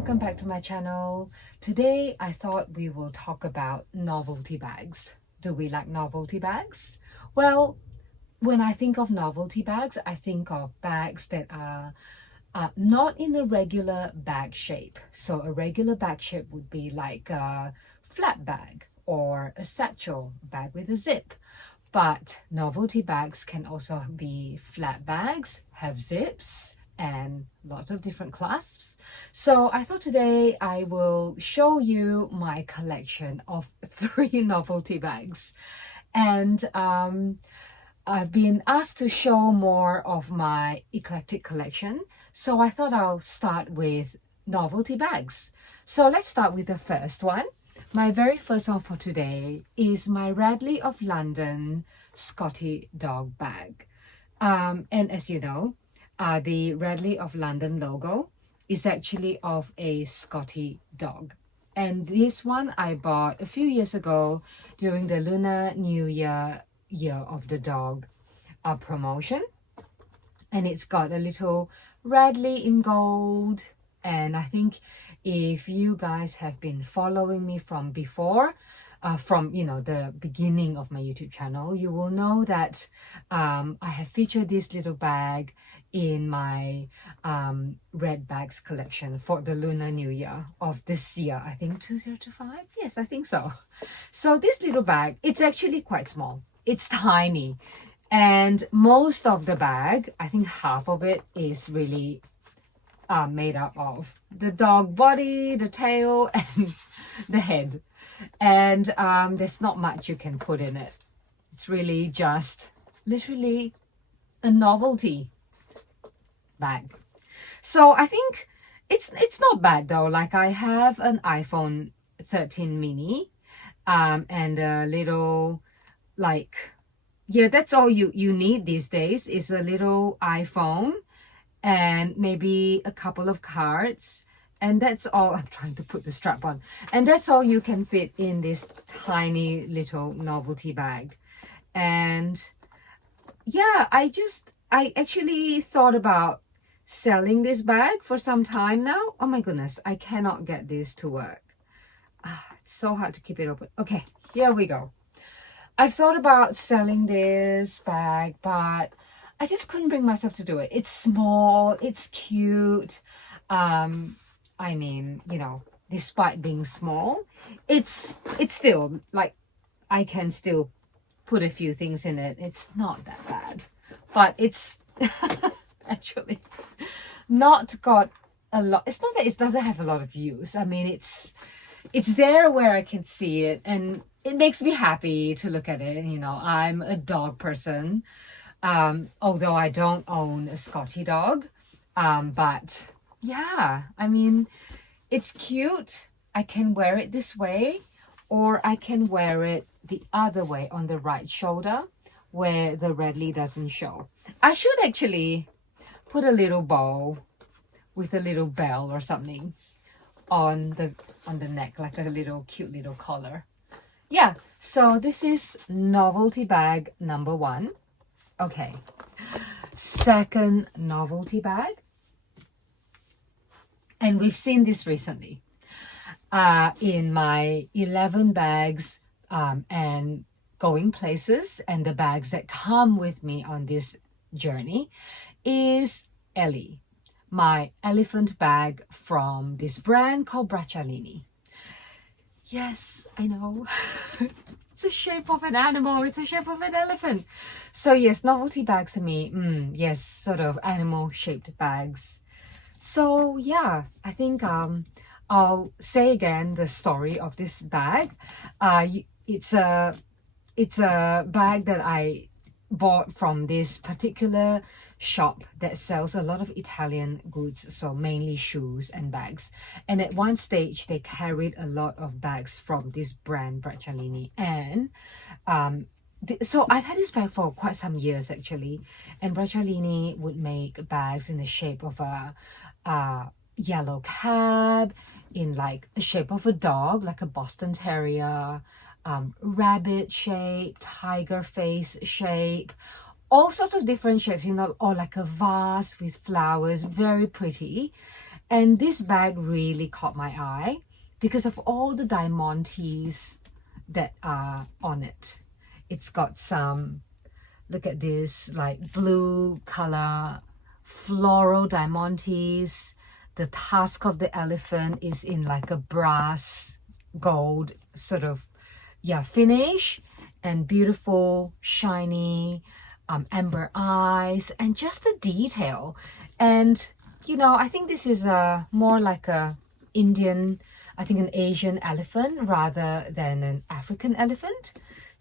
welcome back to my channel. Today I thought we will talk about novelty bags. Do we like novelty bags? Well, when I think of novelty bags, I think of bags that are not in a regular bag shape. So a regular bag shape would be like a flat bag or a satchel bag with a zip. But novelty bags can also be flat bags, have zips, and lots of different clasps. So I thought today I will show you my collection of 3 novelty bags. And I've been asked to show more of my eclectic collection. So I thought I'll start with novelty bags. So let's start with the first one. My very first one for today is my Radley of London Scotty dog bag. And as you know, the Radley of London logo is actually of a Scotty dog. And this one I bought a few years ago during the Lunar New Year of the Dog promotion. And it's got a little Radley in gold. And I think if you guys have been following me from before, from the beginning of my YouTube channel, you will know that I have featured this little bag in my red bags collection for the Lunar New Year of this year. I think 2025. Yes, I think so. So this little bag, it's actually quite small. It's tiny, and most of the bag, I think half of it is really made up of the dog body, the tail, and the head. And there's not much you can put in it. It's really just literally a novelty bag. So I think it's not bad though. Like I have an iPhone 13 mini and a little, like, yeah, that's all you need these days is a little iPhone and maybe a couple of cards, and that's all. I'm trying to put the strap on, and that's all you can fit in this tiny little novelty bag. And yeah, I actually thought about selling this bag for some time now. Oh my goodness, I cannot get this to work. It's so hard to keep it open. Okay, here we go. I thought about selling this bag, but I just couldn't bring myself to do it. It's small, it's cute. I mean, despite being small, it's still, like, I can still put a few things in it. It's not that bad, but it's actually not got a lot. It's not that it doesn't have a lot of use. I mean, it's there where I can see it, and it makes me happy to look at it. I'm a dog person, although I don't own a Scotty dog, but yeah, I mean, it's cute. I can wear it this way, or I can wear it the other way on the right shoulder where the Radley doesn't show. I should actually put a little bow with a little bell or something on the neck, like a little cute little collar. Yeah, so this is novelty bag number 1. Okay, second novelty bag, and we've seen this recently in my 11 bags and going places, and the bags that come with me on this journey is Ellie, my elephant bag from this brand called Bracciolini. Yes, I know. It's the shape of an animal. It's the shape of an elephant. So yes, novelty bags to me, yes, sort of animal-shaped bags. So yeah, I think I'll say again the story of this bag. It's a bag that I bought from this particular shop that sells a lot of Italian goods, so mainly shoes and bags. And at one stage they carried a lot of bags from this brand Bracciolini, and so I've had this bag for quite some years actually, and Bracciolini would make bags in the shape of a yellow cab, in like the shape of a dog, like a Boston Terrier, rabbit shape, tiger face shape, all sorts of different shapes, or like a vase with flowers, very pretty. And this bag really caught my eye because of all the diamantes that are on it. It's got some, look at this, like blue color, floral diamantes. The tusk of the elephant is in like a brass gold sort of, yeah, finish, and beautiful, shiny, amber eyes, and just the detail. And you know, I think this is a more like a Indian, I think an Asian elephant rather than an African elephant.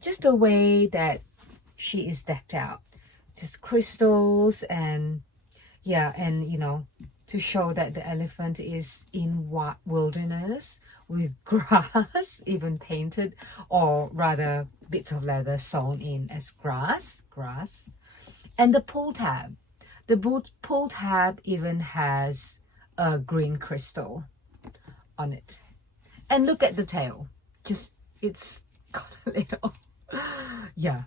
Just the way that she is decked out, just crystals, and yeah, and you know, to show that the elephant is in what wilderness with grass even painted, or rather bits of leather sewn in as grass. And the pull tab, the pull tab even has a green crystal on it. And look at the tail, just, it's got a little, yeah,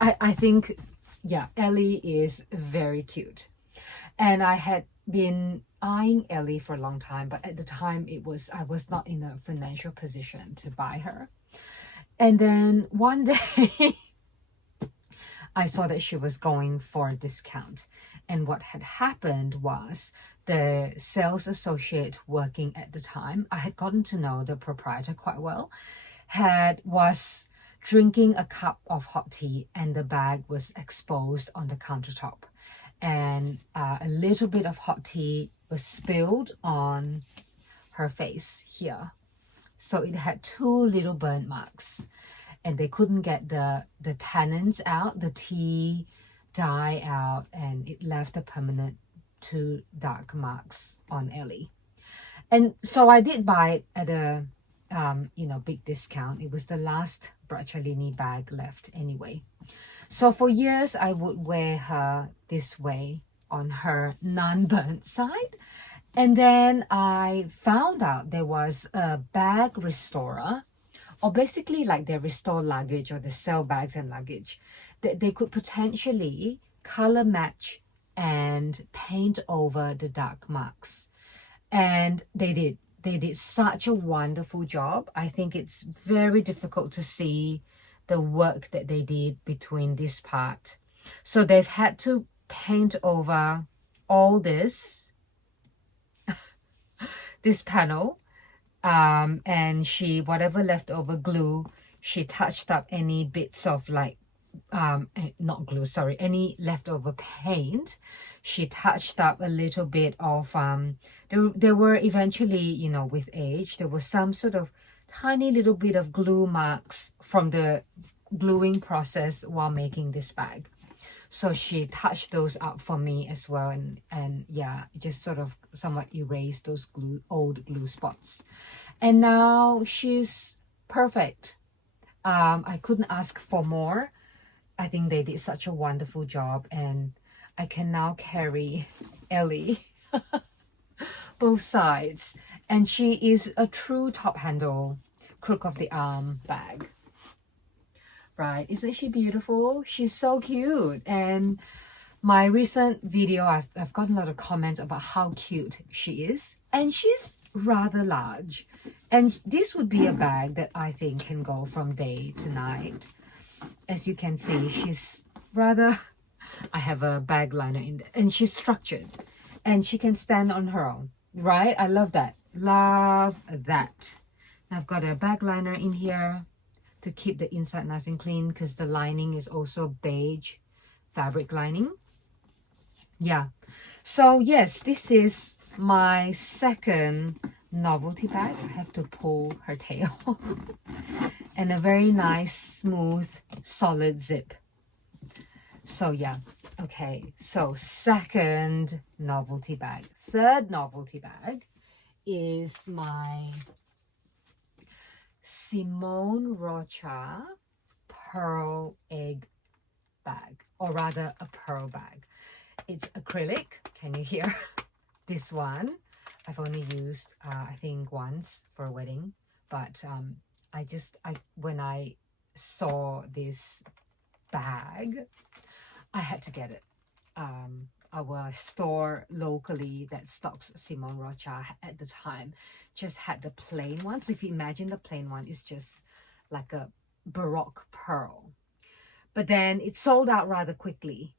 I think, yeah, Ellie is very cute. And I had been eyeing Ellie for a long time, but at the time I was not in a financial position to buy her. And then one day I saw that she was going for a discount. And what had happened was the sales associate working at the time, I had gotten to know the proprietor quite well, was drinking a cup of hot tea, and the bag was exposed on the countertop. And a little bit of hot tea was spilled on her face here. So it had 2 little burn marks, and they couldn't get the tannins out, the tea dye out, and it left a permanent 2 dark marks on Ellie. And so I did buy it at a you know, big discount. It was the last Bracciolini bag left anyway. So for years I would wear her this way on her non-burnt side. And then I found out there was a bag restorer, or basically like they restore luggage, or they sell bags and luggage, that they could potentially color match and paint over the dark marks. And they did. They did such a wonderful job. I think it's very difficult to see the work that they did between this part. So they've had to paint over all this, this panel, and she, whatever leftover glue, she touched up any bits of like, not glue, sorry, any leftover paint. She touched up a little bit of, there were eventually, you know, with age, there was some sort of tiny little bit of glue marks from the gluing process while making this bag. So she touched those up for me as well, and yeah, just sort of somewhat erased those old glue spots. And now she's perfect. I couldn't ask for more. I think they did such a wonderful job, and I can now carry Ellie both sides. And she is a true top handle, crook of the arm bag. Right? Isn't she beautiful? She's so cute. And my recent video, I've gotten a lot of comments about how cute she is. And she's rather large. And this would be a bag that I think can go from day to night. As you can see, she's rather, I have a bag liner in there, and she's structured. And she can stand on her own. Right? I love that. Love that. I've got a bag liner in here to keep the inside nice and clean, because the lining is also beige fabric lining. Yeah. So yes, this is my second novelty bag. I have to pull her tail. And a very nice, smooth, solid zip. So yeah. Okay. So second novelty bag. Third novelty bag is my Simone Rocha pearl egg bag, or rather a pearl bag. It's acrylic. Can you hear? This one I've only used I think once for a wedding, but when I saw this bag, I had to get it our store locally that stocks Simone Rocha at the time just had the plain one. So if you imagine the plain one, it's just like a Baroque pearl. But then it sold out rather quickly,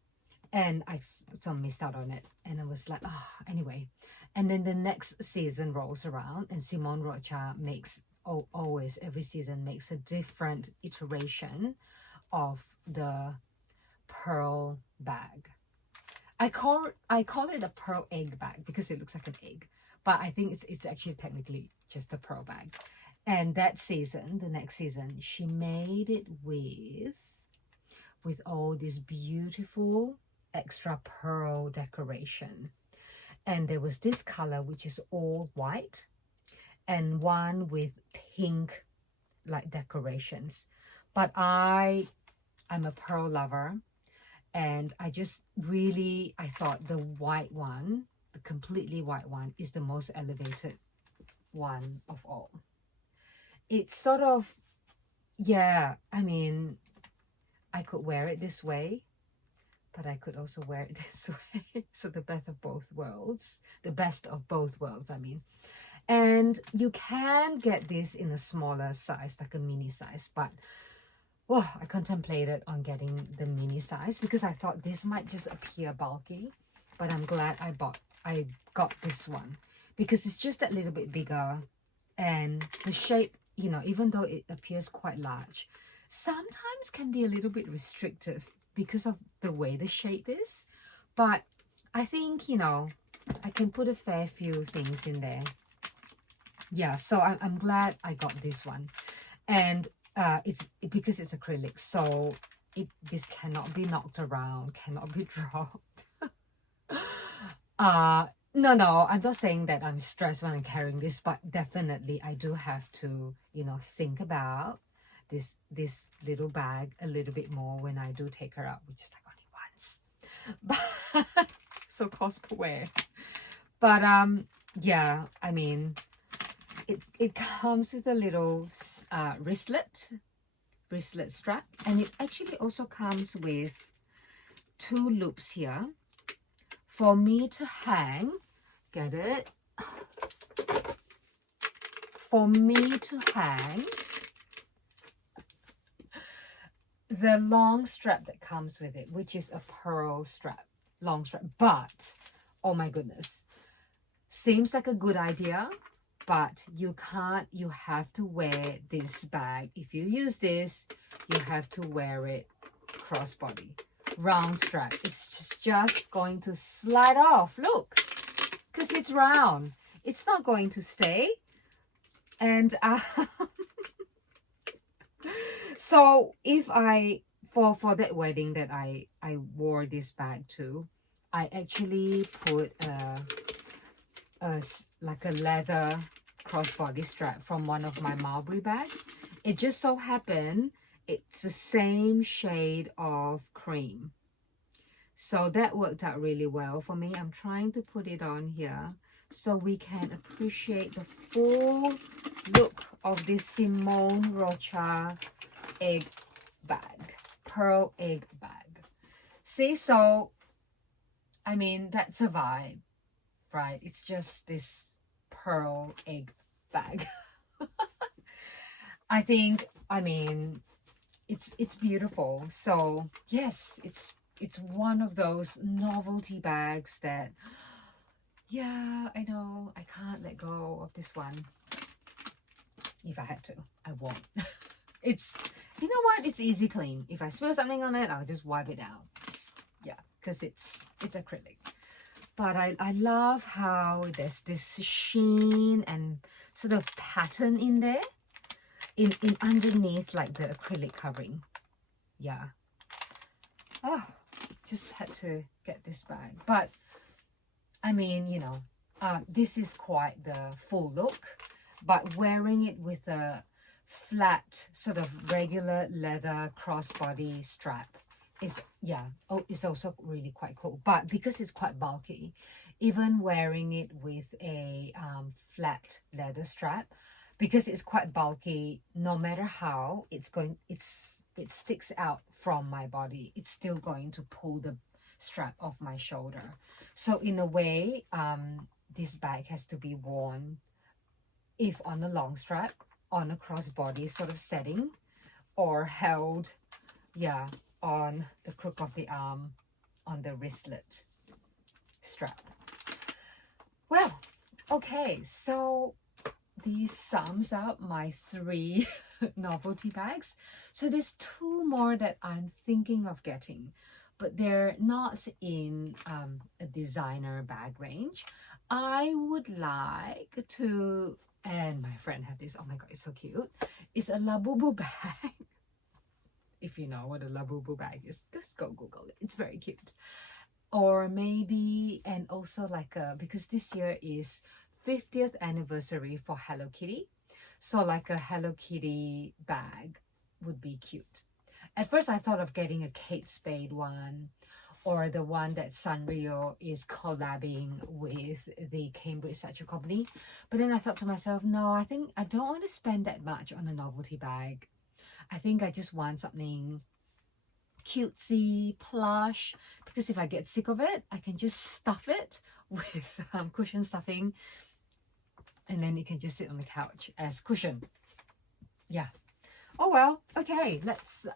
and I so missed out on it. And I was like, oh, anyway. And then the next season rolls around, and Simone Rocha makes always every season makes a different iteration of the pearl bag. I call it a pearl egg bag because it looks like an egg, but I think it's actually technically just a pearl bag. And that season, the next season, she made it with all this beautiful extra pearl decoration. And there was this color which is all white, and one with pink like decorations. But I'm a pearl lover, and I just really, I thought the white one, the completely white one, is the most elevated one of all. It's sort of, yeah, I mean, I could wear it this way, but I could also wear it this way. So the best of both worlds, I mean. And you can get this in a smaller size, like a mini size, but oh, I contemplated on getting the mini size because I thought this might just appear bulky, but I'm glad I got this one because it's just a little bit bigger, and the shape, you know, even though it appears quite large, sometimes can be a little bit restrictive because of the way the shape is. But I think, you know, I can put a fair few things in there. Yeah, so I'm glad I got this one. And it's because it's acrylic, so this cannot be knocked around, cannot be dropped. No, I'm not saying that I'm stressed when I'm carrying this, but definitely I do have to, you know, think about this little bag a little bit more when I do take her out, which is like only once. But so cost per wear. But yeah, I mean, it comes with a little wristlet strap, and it actually also comes with 2 loops here for me to hang. Get it? For me to hang the long strap that comes with it, which is a pearl strap, long strap. But oh my goodness, seems like a good idea, but you can't. You have to wear this bag. If you use this, you have to wear it crossbody, round strap. It's just going to slide off. Look, because it's round. It's not going to stay. And so if I, for that wedding that I wore this bag to, I actually put like a leather crossbody strap from one of my Marbury bags. It just so happened it's the same shade of cream, so that worked out really well for me. I'm trying to put it on here so we can appreciate the full look of this Simone Rocha egg bag, pearl egg bag. See, so I mean, that's a vibe, right? It's just this pearl egg bag. I think, I mean, it's beautiful. So yes, it's one of those novelty bags that, yeah, I know I can't let go of this one. If I had to, I won't. It's, you know what, it's easy clean. If I spill something on it, I'll just wipe it out. Yeah, because it's acrylic. But I love how there's this sheen and sort of pattern in there, in underneath like the acrylic covering. Yeah. Oh, just had to get this bag. But I mean, you know, this is quite the full look, but wearing it with a flat sort of regular leather crossbody strap is, yeah, oh, it's also really quite cool. But because it's quite bulky, even wearing it with a flat leather strap, because it's quite bulky, no matter how it sticks out from my body, it's still going to pull the strap off my shoulder. So in a way, this bag has to be worn if on a long strap, on a crossbody sort of setting, or held, yeah, on the crook of the arm, on the wristlet strap. Well, okay, so this sums up my 3 novelty bags. So there's 2 more that I'm thinking of getting, but they're not in a designer bag range. I would like to, and my friend had this, oh my god, it's so cute. It's a Labubu bag. If you know what a Labubu bag is, just go Google it. It's very cute. Or maybe, and also like because this year is 50th anniversary for Hello Kitty. So like a Hello Kitty bag would be cute. At first I thought of getting a Kate Spade one, or the one that Sanrio is collabing with the Cambridge Statue Company. But then I thought to myself, no, I think I don't want to spend that much on a novelty bag. I think I just want something cutesy, plush, because if I get sick of it, I can just stuff it with cushion stuffing, and then it can just sit on the couch as cushion. Yeah. Oh well, okay, let's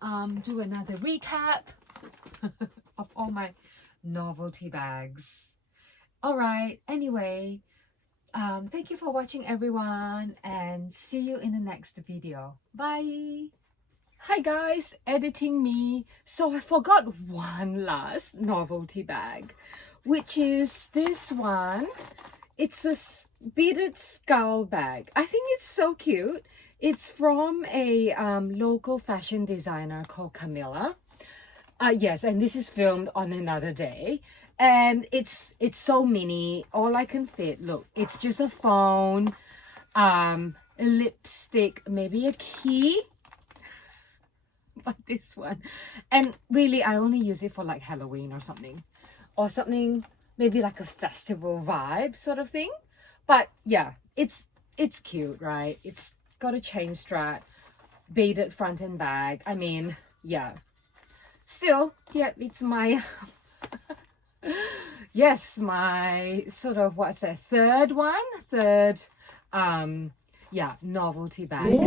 do another recap of all my novelty bags. All right, anyway, thank you for watching, everyone, and see you in the next video. Bye. Hi guys, editing me. So I forgot one last novelty bag, which is this one. It's a beaded skull bag. I think it's so cute. It's from a local fashion designer called Camilla. Yes, and this is filmed on another day. And it's so mini, all I can fit. Look, it's just a phone, a lipstick, maybe a key. But this one, and really I only use it for like Halloween or something maybe like a festival vibe sort of thing. But yeah, it's cute, right? It's got a chain strap, beaded front and back. I mean, yeah, still, yeah, it's my yes, my sort of, what's that, third yeah, novelty bag.